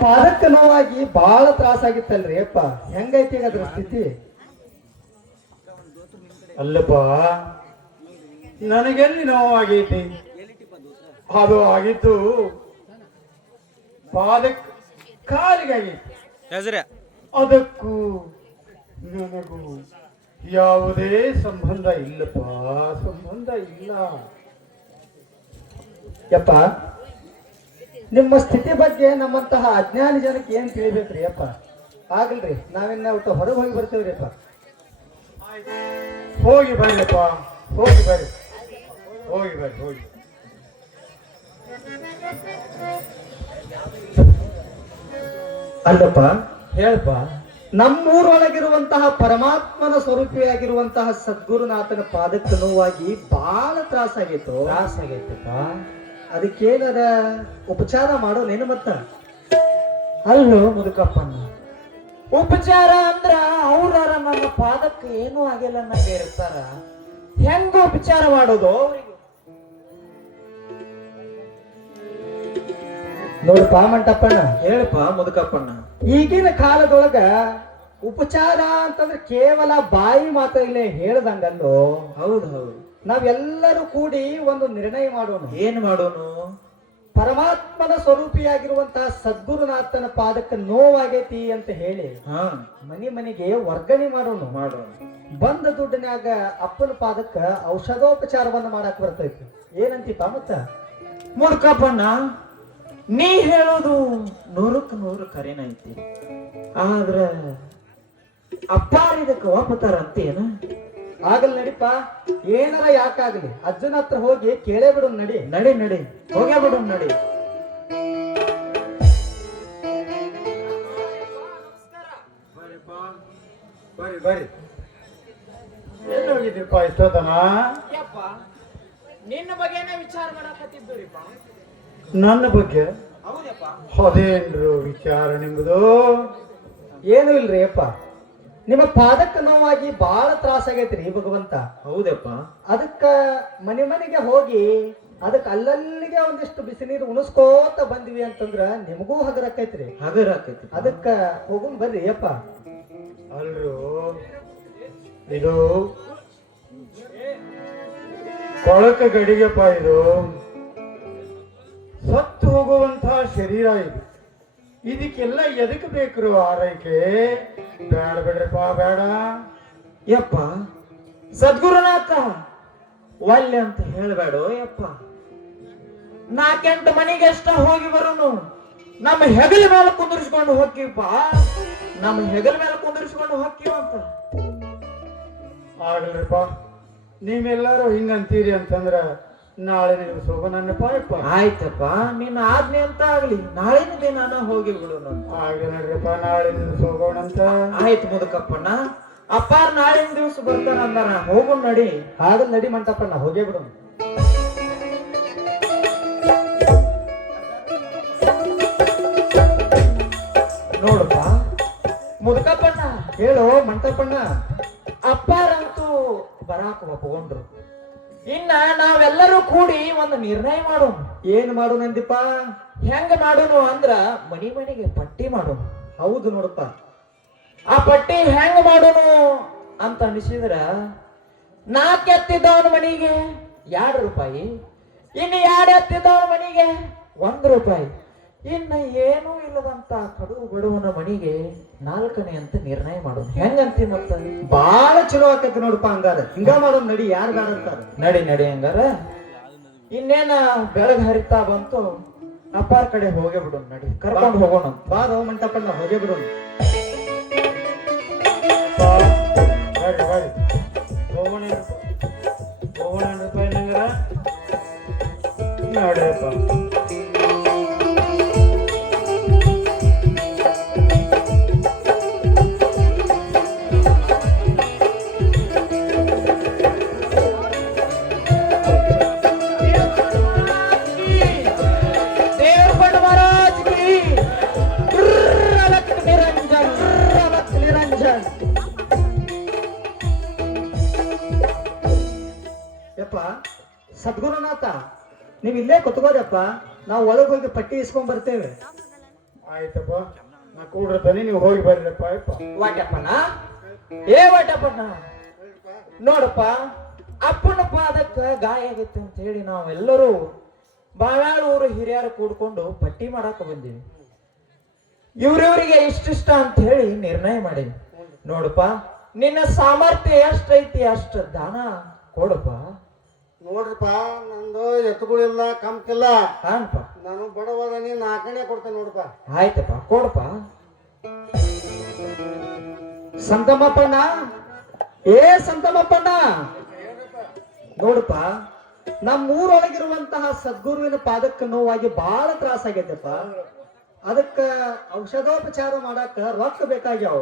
ಪಾದಕ್ಕೆ ನೋವಾಗಿ ಬಹಳ ತ್ರಾಸಾಗಿತ್ತಲ್ರಿ ಅಪ್ಪ. ಹೆಂಗೈತಿ ಈಗ ಅದ್ರ ಸ್ಥಿತಿ? ಅಲ್ಲಪ್ಪ, ನನಗೆಲ್ಲಿ ನೋವಾಗೈತಿ? ಅದು ಆಗಿತ್ತು ಪಾದಕ್ಕೆ, ಕಾಲಿಗಾಗೈತಿ. ಅದಕ್ಕೂ ನನಗೂ ಯಾವುದೇ ಸಂಬಂಧ ಇಲ್ಲಪ್ಪ, ಸಂಬಂಧ ಇಲ್ಲ. ಯಪ್ಪ, ನಿಮ್ಮ ಸ್ಥಿತಿ ಬಗ್ಗೆ ನಮ್ಮಂತಹ ಅಜ್ಞಾನಿ ಜನಕ್ಕೆ ಏನ್ ತಿಳಿಬೇಕ್ರಿ ಅಪ್ಪ? ಆಗಲ್ರಿ, ನಾವಿನ್ನ ಒಟ್ಟು ಹೊರಗೆ ಹೋಗಿ ಬರ್ತೇವ್ರಿ ಅಪ್ಪ. ಹೋಗಿ ಬರ್ರಿಪ್ಪ, ಹೋಗಿ ಬರ್ರಿ, ಹೋಗಿ ಬರ್ರಿ, ಹೋಗಿ. ಅಲ್ಲಪ್ಪ, ಹೇಳಪ್ಪ. ನಮ್ಮೂರೊಳಗಿರುವಂತಹ ಪರಮಾತ್ಮನ ಸ್ವರೂಪಿಯಾಗಿರುವಂತಹ ಸದ್ಗುರುನಾಥನ ಪಾದಕ್ಕೆ ನೋವಾಗಿ ಬಹಳ ತ್ರಾಸಾಗೈತು. ತ್ರಾಸಾಗೈತಪ್ಪ. ಅದಕ್ಕೇನದ ಉಪಚಾರ ಮಾಡೋ ನೇನು ಮತ್ತ? ಅಲ್ಲೋ ಮುದುಕಪ್ಪಣ್ಣ, ಉಪಚಾರ ಅಂದ್ರ ಅವ್ರ ನನ್ನ ಪಾದಕ್ಕೆ ಏನೂ ಆಗಿಲ್ಲ ನಂಗೆ ಇರ್ತಾರ. ಹೆಂಗ ಉಪಚಾರ ಮಾಡೋದು? ನೋಡಪ್ಪ ಮಂಟಪ್ಪಣ್ಣ, ಹೇಳಪ್ಪ ಮುದುಕಪ್ಪಣ್ಣ. ಈಗಿನ ಕಾಲದೊಳಗ ಉಪಚಾರ ಅಂತಂದ್ರೆ ಕೇವಲ ಬಾಯಿ ಮಾತಲ್ಲೇ ಹೇಳ್ದಂಗಲ್ಲೋ. ಹೌದು ಹೌದು. ನಾವೆಲ್ಲರೂ ಕೂಡಿ ಒಂದು ನಿರ್ಣಯ ಮಾಡೋಣ. ಏನ್ ಮಾಡೋನು? ಪರಮಾತ್ಮನ ಸ್ವರೂಪಿಯಾಗಿರುವಂತಹ ಸದ್ಗುರುನಾಥನ ಪಾದಕ್ಕೆ ನೋವಾಗೈತಿ ಅಂತ ಹೇಳಿ ಮನೆಗೆ ವರ್ಗಣಿ ಮಾಡೋಣ. ಬಂದ ದುಡ್ಡಿನಾಗ ಅಪ್ಪನ ಪಾದಕ್ಕ ಔಷಧೋಪಚಾರವನ್ನ ಮಾಡಕ್ ಬರ್ತೈತಿ. ಏನಂತೀಪ ಮತ್ತ? ಮುದುಕಪ್ಪಣ್ಣ, ನೀ ಹೇಳೋದು 100ಕ್ಕೆ 100 ಕರೆನ ಐತಿ. ಆದ್ರ ಅಪ್ಪಾರ ಇದಕ್ಕೆ ಒಪ್ಪತಾರ ಅಂತೇನ? ಆಗಲ್ ನಡಿಪ, ಏನಾರ ಯಾಕಾಗಲಿ ಅಜ್ಜನ ಹತ್ರ ಹೋಗಿ ಕೇಳೇ ಬಿಡು. ನಡಿ ನಡಿ ನಡಿ, ಹೋಗೇ ಬಿಡು ನಡಿ. ಬರ್ರಿ ಬರ್ರಿ. ಎಲ್ಲಿ ಹೋಗಿದ್ದೀರಪ್ಪ ಇಷ್ಟೊತ್ತನ? ನಿನ್ನ ಬಗ್ಗೆನೇ ವಿಚಾರ ಮಾಡಕತ್ತಿದ್ದೀರಿಪ್ಪ. ನನ್ನ ಬಗ್ಗೆ? ಅದೇನ್ರು ವಿಚಾರ ನಿಮ್ಮದು? ಏನು ಇಲ್ರಿ ಅಪ್ಪ, ನಿಮ್ಮ ಪಾದಕ್ಕೆ ನೋವಾಗಿ ಬಹಳ ತ್ರಾಸಾಗೈತ್ರಿ ಭಗವಂತ. ಹೌದಪ್ಪ. ಅದಕ್ಕ ಮನೆಗೆ ಹೋಗಿ ಅದಕ್ಕೆ ಅಲ್ಲಲ್ಲಿಗೆ ಒಂದಿಷ್ಟು ಬಿಸಿ ನೀರು ಉಣಿಸ್ಕೋತ ಬಂದ್ವಿ ಅಂತಂದ್ರ ನಿಮಗೂ ಹಗರಾಕೈತ್ರಿ. ಹಗರಾಕೈತಿ. ಅದಕ್ಕ ಹೋಗುನ್ ಬರ್ರಿ ಅಪ್ಪ. ಅಲ್ರು, ಇದು ಕೊಳಕ ಗಡಿಗೆಪ್ಪ. ಇದು ಸತ್ತು ಹೋಗುವಂತಹ ಶರೀರ. ಇದು ಇದಕ್ಕೆಲ್ಲ ಎದಕ್ಕೆ ಬೇಕ್ರು ಆರೈಕೆ? ಬೇಡ ಬಿಡ್ರಪ್ಪ, ಬೇಡ. ಯಪ್ಪ ಸದ್ಗುರುನಾಥ ಒಲ್ಲೆ ಅಂತ ಹೇಳಬೇಡ ಯಪ್ಪ. 4-8 ಮನೆಗೆ ಎಷ್ಟ ಹೋಗಿ ಬರೋನು, ನಮ್ಮ ಹೆಗಲ ಮೇಲೆ ಕುಂದಿರಿಸ್ಕೊಂಡು ಹೋಗ್ತೀವಪ್ಪ. ನಮ್ಮ ಹೆಗಲ ಮೇಲೆ ಕುಂದಿರಿಸ್ಕೊಂಡು ಹೋಗ್ತೀವಂತ. ಆಗಲ್ರಿಪ್ಪ, ನೀವೆಲ್ಲರೂ ಹಿಂಗಂತೀರಿ ಅಂತಂದ್ರ ನಾಳೆ ನೀವು ಹೋಗೋಣಪ್ಪ. ಯಪ್ಪ ಆಯ್ತಪ್ಪ, ನಿನ್ನ ಆಜ್ಞೆ ಅಂತ ಆಗ್ಲಿ. ನಾಳಿನ ದಿನ ಹೋಗಿ ಬಿಡೋಣ. ಆಗ್ಲಿ ನಡ್ರಿಪ್ಪ, ನಾಳೆ ದಿವಸ ಹೋಗೋಣಂತ. ಆಯ್ತು ಮುದುಕಪ್ಪಣ್ಣ, ಅಪ್ಪಾರ ನಾಳಿನ ದಿವಸ ಬರ್ತಾರ ಅಂದಾರ. ಹೋಗೋಣ ನಡಿ. ಆಗಲ್ ನಡಿ ಮಂಟಪ್ಪಣ್ಣ, ಹೋಗೇ ಬಿಡೋಣ. ನೋಡಪ್ಪ ಮುದುಕಪ್ಪಣ್ಣ, ಹೇಳು ಮಂಟಪ್ಪಣ್ಣ. ಅಪ್ಪಾರಂತೂ ಬರಾಕ ಒಪ್ಕೊಂಡ್ರು. ಇನ್ನ ನಾವೆಲ್ಲರೂ ಕೂಡಿ ಒಂದು ನಿರ್ಣಯ ಮಾಡೋಣ. ಏನ್ ಮಾಡೋಣಂದಿಪ್ಪ? ಹೆಂಗ ಮಾಡೋನು ಅಂದ್ರ ಮನೆಗೆ ಪಟ್ಟಿ ಮಾಡೋಣ. ಹೌದು ನೋಡಪ್ಪ, ಆ ಪಟ್ಟಿ ಹೆಂಗ ಮಾಡೋನು ಅಂತ ಅನಿಸಿದ್ರ 4 ಎತ್ತಿದ್ದವನ ಮನೆಗೆ 2 ರೂಪಾಯಿ, ಇನ್ನು 2 ಎತ್ತಿದ್ದವನ ಮನೆಗೆ 1 ರೂಪಾಯಿ, ಇನ್ನು ಏನೂ ಇಲ್ಲದಂತ ಕಡು ಬಡವನ ಮನೆಗೆ 4ನೇ ಅಂತ ನಿರ್ಣಯ ಮಾಡೋಣ. ಹೆಂಗಂತಿ ಮತ್ತ? ಬಾಳ ಚಲೋ ಆಕೈತಿ ನೋಡಪ್ಪ. ಹಂಗಾರ ಹಿಂಗ ಮಾಡೋಣ ನಡಿ. ಯಾರು ಬೇಡ ಅಂತಾರ? ನಡಿ ನಡಿ. ಹಂಗಾರ ಇನ್ನೇನ ಬೆಳಗ್ಗೆ ಹರಿತಾ ಬಂತು, ಅಪ್ಪಾರ ಕಡೆ ಹೋಗೇ ಬಿಡೋಣ. ನಡಿ, ಕರ್ಕೊಂಡು ಹೋಗೋಣ. ಬಾರೋ ಮಂಟಪ್ಪಣ್ಣ, ಹೋಗೇ ಬಿಡೋಣ. ಹೋಗೋಣ ರೂಪಾಯಿ ನೋಡ್ರಪ್ಪ. ಸದ್ಗುರುನಾಥ, ನೀವು ಇಲ್ಲೇ ಕುತ್ಕೋರಪ್ಪ, ನಾವು ಒಳಗೆ ಹೋಗಿ ಪಟ್ಟಿ ಇಸ್ಕೊಂಡ್ ಬರ್ತೇವೆ. ಆಯ್ತಪ್ಪ ನಾ ಕೂಡಿರ್ತಾನೆ ನೀವು ಹೋಗಿ ಬರ್ರಪ್ಪ ಯಪ್ಪ. ವಾಟಪ್ಪನ ಏ ವಾಟಪ್ಪನ ನೋಡಪ್ಪ ಅಪ್ಪನ ಪಾದಕ್ಕ ಗಾಯ ಆಗೈತೆ ಅಂತ ಹೇಳಿ ನಾವೆಲ್ಲರೂ ಬಾಳಾಳೂರು ಹಿರಿಯರು ಕೂಡ್ಕೊಂಡು ಪಟ್ಟಿ ಮಾಡಾಕ ಬಂದೀವಿ. ಇವ್ರಿವ್ರಿಗೆ ಇಷ್ಟಿಷ್ಟ ಅಂತ ಹೇಳಿ ನಿರ್ಣಯ ಮಾಡೀವಿ. ನೋಡಪ್ಪ ನಿನ್ನ ಸಾಮರ್ಥ್ಯ ಎಷ್ಟೈತಿ ಅಷ್ಟ ದಾನ ಕೊಡಪ್ಪ. ನೋಡ್ರಿಪ್ಪ ನಂದು ಎತ್ತುಗಳಿಲ್ಲ ಕಂಪಿಲ್ಲ ಹಾನ್ಪ ನಾನು ಬಡವಾಗ ನೀನು ನಾಲ್ಕನೇ ಕೊಡ್ತೇನೆ ನೋಡಪ್ಪ. ಆಯ್ತಪ್ಪ ಕೊಡಪ್ಪ. ಸಂತಮಪ್ಪಣ್ಣ ಏ ಸಂತಮಪ್ಪಣ್ಣ ನೋಡಪ್ಪ ನಮ್ಮೂರೊಳಗಿರುವಂತಹ ಸದ್ಗುರುವಿನ ಪಾದಕ್ಕೆ ನೋವಾಗಿ ಬಹಳ ತ್ರಾಸ ಆಗೈತೆಪ್ಪ. ಅದಕ್ಕ ಔಷಧೋಪಚಾರ ಮಾಡಾಕ ರೊಕ್ಕ ಬೇಕಾಗ್ಯಾವ.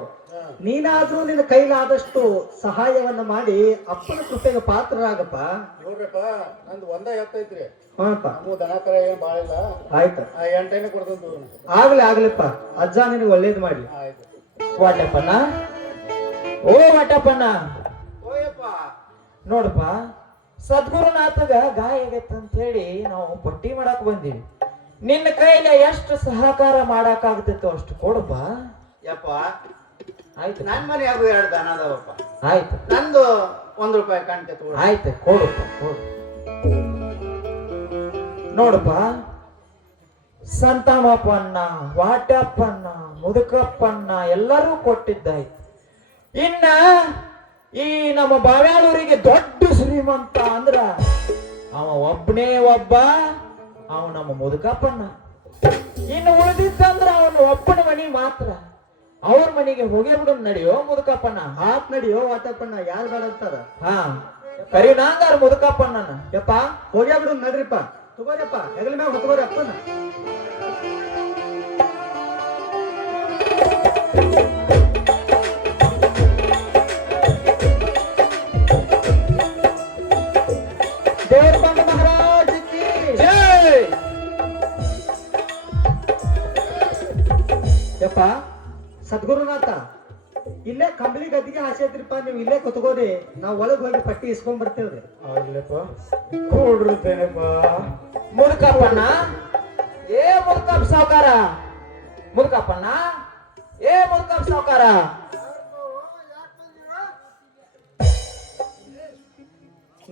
ನೀನಾದ್ರೂ ನಿನ್ನ ಕೈಲಾದಷ್ಟು ಸಹಾಯವನ್ನ ಮಾಡಿ ಅಪ್ಪನ ಕೃಪೆಗೆ ಪಾತ್ರರಾಗಪ್ಪ. ನೋಡ್ರಪ್ಪ ನಂದು ಒಂದ ಎತ್ತೈತ್ರಿ. ಹಾಪ ನಮಗೂ ದನ ಕರ ಏನ್ ಬಾಳ ಇಲ್ಲ. ಆಯ್ತು 8ನೇ ಕೊಡ್ತೇನೆ. ಆಗ್ಲಿಪ್ಪ ಅಜ್ಜ ನಿನಗೆ ಒಳ್ಳೇದು ಮಾಡಿ. ಆಯ್ತು ವಾಟಪ್ಪನ ಓ ವಾಟಪ್ಪನ ಓಯಪ್ಪ ನೋಡಪ್ಪ ಸದ್ಗುರುನಾಥಗ ಗಾಯ ಆಗೈತೆ ಅಂತ ಹೇಳಿ ನಾವು ಪಟ್ಟಿ ಮಾಡಾಕ ಬಂದೀವಿ. ನಿನ್ನ ಕೈಲಿ ಎಷ್ಟು ಸಹಕಾರ ಮಾಡಾಕ ಆಗ್ತಿತ್ತು ಅಷ್ಟು ಕೊಡಪ್ಪ. ಯಪ್ಪ ಆಯ್ತು ನನ್ ಮನೆಯಾಗು 2 ದನ ಅದಾವಪ್ಪ. ಆಯ್ತು ನಂದು ₹1 ಕಾಣ್ಕೆ ತಗೋ. ಆಯ್ತು ಕೊಡಪ್ಪ ಕೊಡು. ನೋಡಪ್ಪ ಸಂತಮಪ್ಪಣ್ಣ ವಾಟಪ್ಪಣ್ಣ ಮುದುಕಪ್ಪಣ್ಣ ಎಲ್ಲರೂ ಕೊಟ್ಟಿದ್ದಾಯ್ತು. ಇನ್ನ ಈ ನಮ್ಮ ಬಾವ್ಯಾಳೂರಿಗೆ ದೊಡ್ಡ ಶ್ರೀಮಂತ ಅಂದ್ರ ಅವ ಒಬ್ಬನೇ ಒಬ್ಬ, ಅವ ನಮ್ಮ ಮುದುಕಪ್ಪಣ್ಣ. ಇನ್ನು ಉಳಿದಿದ್ದಂದ್ರ ಅವನು ಒಬ್ಬನ ಮನಿ ಮಾತ್ರ. ಅವ್ರ ಮನೆಗೆ ಹೋಗೇ ಬಿಡು ನಡಿಯೋ ಮುದುಕಪ್ಪಣ್ಣ. ಆತ್ ನಡಿಯೋ ವಾಟಪ್ಪಣ್ಣ ಯಾರು ಬೇಡ ಅಂತಾರ. ಹಾ ಕರಿನಾಂಗಾರ ಮುದುಕಪ್ಪಣ್ಣನ. ಯಪ್ಪ ಹೋಗ್ಯಾ ಬಿಡು ನಡ್ರಿಪ್ಪ. ತಗೋರಿಯಪ್ಪ ಹೆಗಲ ಮ್ಯಾಗ ಹೊತ್ಕೋರಿ ಅಪ್ಪನ. ದೇವ್ರ ಬಂದ ಮಹಾರಾಜ್ ಕಿ ಜೈ. ಯಪ್ಪ ಸದ್ಗುರುನಾಥ ಇಲ್ಲೇ ಕಂಬಳಿ ಗದ್ದಿಗೆ ಹಾಸೈತ್ರಿಪ್ಪ. ನೀವು ಇಲ್ಲೇ ಕುತ್ಕೋರಿ, ನಾವ್ ಒಳಗ್ ಹೋಗಿ ಪಟ್ಟಿ ಇಸ್ಕೊಂಡ್ ಬರ್ತೇವ್ರಿ. ಆಗ್ಲಪ್ಪ ಕೂಡಿರ್ತೇನೆಪ್ಪ. ಮುದುಕಪ್ಪಣ್ಣ ಏ ಮುದುಕಪ್ಪ ಸಾವ್ಕಾರ. ಮುದುಕಪ್ಪಣ್ಣ ಏ ಮುದುಕಪ್ಪ ಸಾವ್ಕಾರ.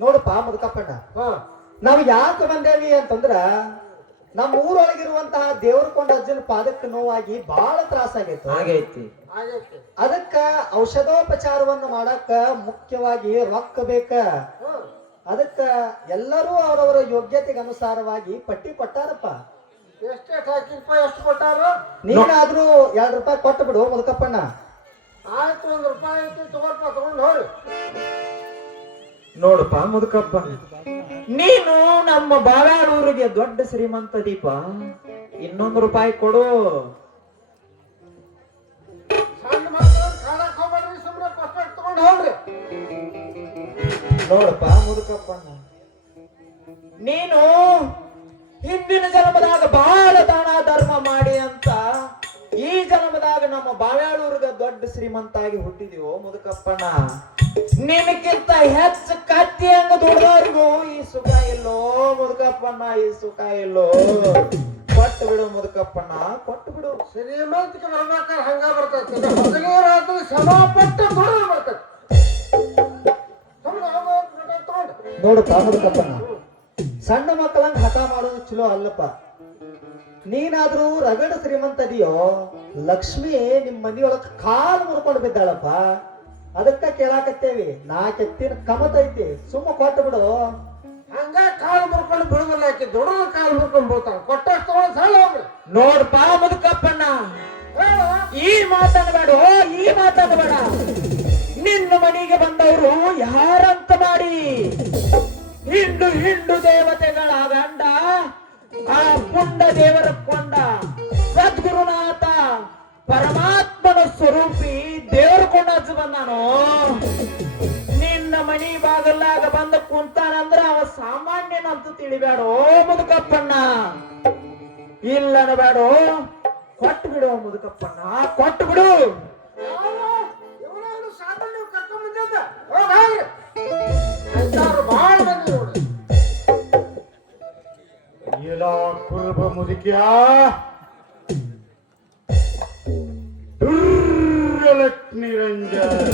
ನೋಡಪ್ಪ ಮುದುಕಪ್ಪಣ್ಣ ನಾವ್ ಯಾಕೆ ಬಂದೇವಿ ಅಂತಂದ್ರ ನಮ್ಮ ಊರೊಳಗಿರುವಂತಹ ದೇವರಕೊಂಡ ಅಜ್ಜನ ಪಾದಕ್ಕೆ ನೋವಾಗಿ ಬಹಳ ತ್ರಾಸ ಆಗೈತೆ. ಆಗೈತಿ. ಅದಕ್ಕ ಔಷಧೋಪಚಾರವನ್ನು ಮಾಡಕ್ಕ ಮುಖ್ಯವಾಗಿ ರೊಕ್ಕ ಬೇಕ. ಅದಕ್ಕ ಎಲ್ಲರೂ ಅವರವರ ಯೋಗ್ಯತೆಗೆ ಅನುಸಾರವಾಗಿ ಪಟ್ಟಿ ಕೊಟ್ಟಾರಪ್ಪ. ಎಷ್ಟೆಷ್ಟು ಹಾಕಿಲ್ಪ ಎಷ್ಟು ಕೊಟ್ಟಾರು? ನೀನಾದ್ರೂ ₹2 ಕೊಟ್ಟು ಬಿಡು ಮುದುಕಪ್ಪಣ್ಣ. ಆಯ್ತು ₹1 ಐತಿ ತಗೋಲ್ಪ ತಗೊಂಡು ಹೋಗಿ. ನೋಡಪ್ಪ ಮುದುಕಪ್ಪ ನೀನು ನಮ್ಮ ಬಾವ್ಯಾಳೂರಿಗೆ ದೊಡ್ಡ ಶ್ರೀಮಂತ ದೀಪ. ₹1 ಕೊಡು. ಸಣ್ಣ ಮಕ್ಕಳು ಕಾಣಕ್ ಹೋಗ್ಬೇಡ್ರಿ, ಸುಮ್ಮನೆ ಪಸ್ಪೆಟ್ ತಗೊಂಡು ಹೋಗ್ರಿ. ನೋಡಪ್ಪ ಮುದುಕಪ್ಪಣ್ಣ ನೀನು ಹಿಂದಿನ ಜನ್ಮದಾಗ ಬಹಳ ದಾನ ಧರ್ಮ ಮಾಡಿ ಅಂತ ಈ ಜನ್ಮದಾಗ ನಮ್ಮ ಬಾವ್ಯಾಳೂರ್ಗ ದೊಡ್ಡ ಶ್ರೀಮಂತ ಆಗಿ ಹುಟ್ಟಿದೀವೋ ಮುದುಕಪ್ಪಣ್ಣ. ನಿನಕ್ಕಿಂತ ಹೆಚ್ಚು ಕತ್ತಿ ಹಂಗ ದುಡ್ದವ್ರಿಗೂ ಈ ಸುಖ ಇಲ್ಲೋ ಮುದುಕಪ್ಪಣ್ಣ, ಈ ಸುಖ ಇಲ್ಲೋ. ಕೊಟ್ಟು ಬಿಡು ಮುದುಕಪ್ಪಣ್ಣ, ಕೊಟ್ಟು ಬಿಡು. ಶ್ರೀಮಂತಿಕೆ ಬರ್ಬೇಕಾದ್ರೆ ಹಂಗ ಬರ್ತೈತಿ. ಹಗಲೇ ರಾತ್ರಿ ಶ್ರಮ ಪಟ್ಟು ದುಡಿದು ಬರ್ತೈತಿ. ಸುಮ್ಮನೆ ತಗೊಂಡು ನೋಡಪ್ಪ ಮುದುಕಪ್ಪಣ್ಣ ಸಣ್ಣ ಮಕ್ಕಳಂಗ ಹಠ ಮಾಡೋದು ಚಲೋ ಅಲ್ಲಪ್ಪ. ನೀನಾದ್ರೂ ರಗಡ ಶ್ರೀಮಂತದಿಯೋ, ಲಕ್ಷ್ಮಿ ನಿಮ್ ಮನಿಯೊಳಗ ಕಾಲು ಮುರ್ಕೊಂಡು ಬಿದ್ದಾಳಪ್ಪ. ಅದಕ್ಕ ಕೇಳಾಕತ್ತೇವಿ. 4 ಎತ್ತಿನ ಕಮತೈತಿ, ಸುಮ್ಮ ಕೊಟ್ಟು ಬಿಡು. ಹಂಗ ಕಾಲು ಮುರ್ಕೊಂಡು ಬಿಡುದಿಲ್ಲ, ಆಕಿ ದುಡಿದು ಕಾಲು ಮುರ್ಕೊಂಡು ಬೀಳ್ತಾಳ. ಕೊಟ್ಟಷ್ಟು ತಗೊಂಡು ಸಾಲ ಹೋಗ್ರಿ. ನೋಡ್ಪ ಮುದುಕಪ್ಪಣ್ಣ ಈ ಮಾತನ್ಬೇಡ, ಈ ಮಾತನ್ಬೇಡ. ನಿನ್ನ ಮನೆಗೆ ಬಂದವರು ಯಾರಂತ ಮಾಡಿ ಹಿಂಡು ಹಿಂಡು ದೇವತೆಗಳ ಗಂಡ ಆ ಪುಂಡ ದೇವರ ಕೊಂಡ ಸದ್ಗುರುನಾಥ ಪರಮಾತ್ಮನ ಸ್ವರೂಪಿ ದೇವರ ಕೊಂಡ ಬಂದಾನು. ನಿನ್ನ ಮನಿ ಬಾಗಲಾಗ ಬಂದ ಕುಂತಾನಂದ್ರ ಅವ ಸಾಮಾನ್ಯನಂತ ತಿಳಿಬೇಡೋ ಮುದುಕಪ್ಪಣ್ಣ. ಇಲ್ಲನಬೇಡೋ, ಕೊಟ್ಟು ಬಿಡು ಮುದುಕಪ್ಪಣ್ಣ, ಕೊಟ್ಟು ಬಿಡು. ಇವನೇನು ಸಾಧನೆ ಕರ್ಕೊಂಡ್ ಬಂದಿದ್ದ? ಹೋಗ್ರಿ. ಅಂತಾರು ಭಾಳ ಮಂದಿ ನೋಡಿ. ಇಲ್ಲ ಕುರುಬ ಮುದುಕಿಯ ನಿರಂಜನ್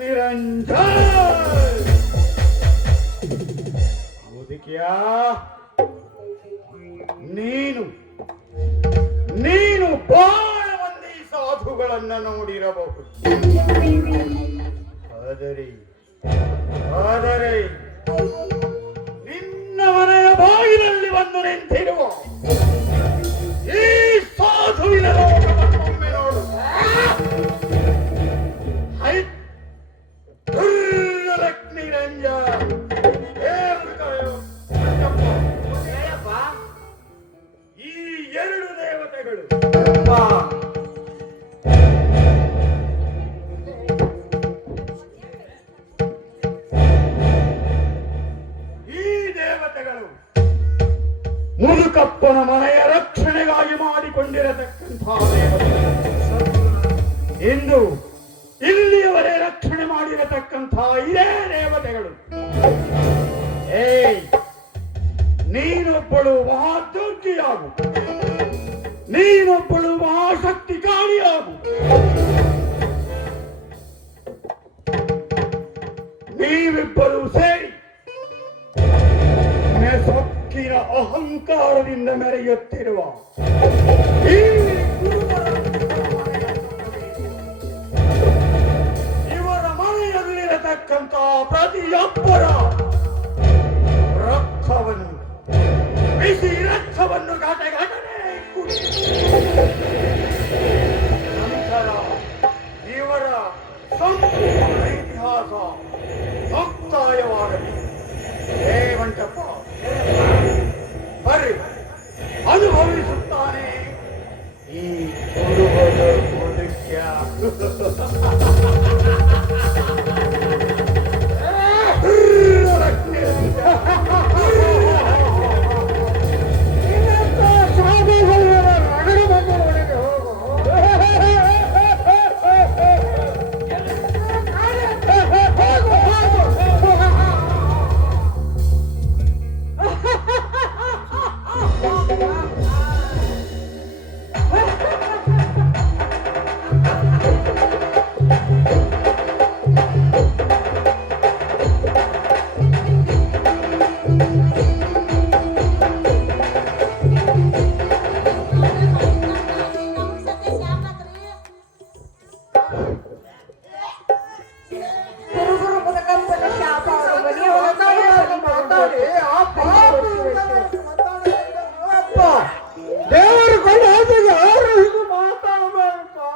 ನಿರಂಜನ್ ಮುದುಕಿಯಾ ನೀನು ನೀನು ಬಹಳ ಮಂದಿ ಸಾಧುಗಳನ್ನ ನೋಡಿರಬಹುದು ಆದರೆ ನಿನ್ನ ಮನೆಯ ಬಾಗಿಲಲ್ಲಿ ಬಂದು ನಿಂತಿರುವ ಈ ಸಾಧುವಿನ ಲೋಕವನ್ನೊಮ್ಮೆ ನೋಡು ನಿರಂಜನ್ ಈ ಎರಡು ದೇವತೆಗಳು ಈ ದೇವತೆಗಳು ಮುದುಕಪ್ಪನ ಮನೆಯ ರಕ್ಷಣೆಗಾಗಿ ಮಾಡಿಕೊಂಡಿರತಕ್ಕಂತಹ ದೇವತೆಗಳು ಇಂದು ಇಲ್ಲಿಯವರೇ ರಕ್ಷಣೆ ಮಾಡಿರತಕ್ಕಂತಹ ಇದೇ ದೇವತೆಗಳು ನೀನೊಬ್ಬಳು ಮಹಾದುರ್ಗಿಯಾಗು ನೀನೊಬ್ಬಳು ಮಹಾಶಕ್ತಿಕಾರಿಯಾಗು ನೀವಿಬ್ಬರು ಸೇರಿ ಸೊಕ್ಕಿನ ಅಹಂಕಾರದಿಂದ ಮೆರೆಯುತ್ತಿರುವ ಈ ಇವರ ಮನೆಯಲ್ಲಿರತಕ್ಕಂಥ ಪ್ರತಿಯೊಬ್ಬರ ರಕ್ತವನ್ನು ಬಿಸಿ ರಕ್ತವನ್ನು ಘಟಘಟನೆ ನಂತರ ಇವರ ಸಂಪೂರ್ಣ ಇತಿಹಾಸ ಮುಕ್ತಾಯವಾಗಲಿ ಮಂಟಪ ಬರ್ರಿ ಅನುಭವಿಸುತ್ತಾನೆ ಈ ಕುರುಬದ ಮುದುಕ್ಯ ದೇವರು ಕೊಂಡು ಯಾರು ಹೀಗೆ ಮಾತಾಡಬೇಕು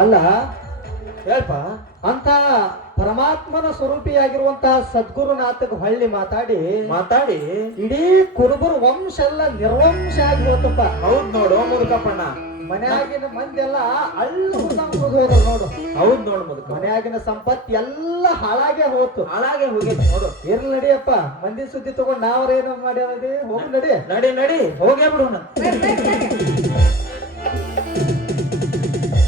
ಅಲ್ಲ ಹೇಳ್ಪ ಅಂತ ಪರಮಾತ್ಮನ ಸ್ವರೂಪಿಯಾಗಿರುವಂತಹ ಸದ್ಗುರುನಾಥಕ್ಕೆ ಹೊಳ್ಳಿ ಮಾತಾಡಿ ಇಡೀ ಕುರುಬರು ವಂಶ ಎಲ್ಲ ನಿರ್ವಂಶ ಆಗಿ ಹೋತಪ್ಪ. ಹೌದ್ ನೋಡು ಮುದುಕಪ್ಪಣ್ಣ, ಮನೆಯಾಗಿನ ಮಂದಿ ಎಲ್ಲ ಹೋದ್ರು ನೋಡು. ಹೌದ್ ನೋಡು ಮುದುಕ, ಮನೆಯಾಗಿನ ಸಂಪತ್ತಿ ಎಲ್ಲ ಹಾಳಾಗೆ ಹೋತು. ಹಾಳಾಗೆ ಹೋಗೈತಿ ನೋಡು. ಇರ್ಲಿ ನಡಿಯಪ್ಪ, ಮಂದಿ ಸುದ್ದಿ ತಗೊಂಡ್ ನಾವ್ರೇನು ಮಾಡ್ಯಾರದಿ, ಹೋಗಿ ನಡಿ. ನಡಿ ಹೋಗೇ ಬಿಡು.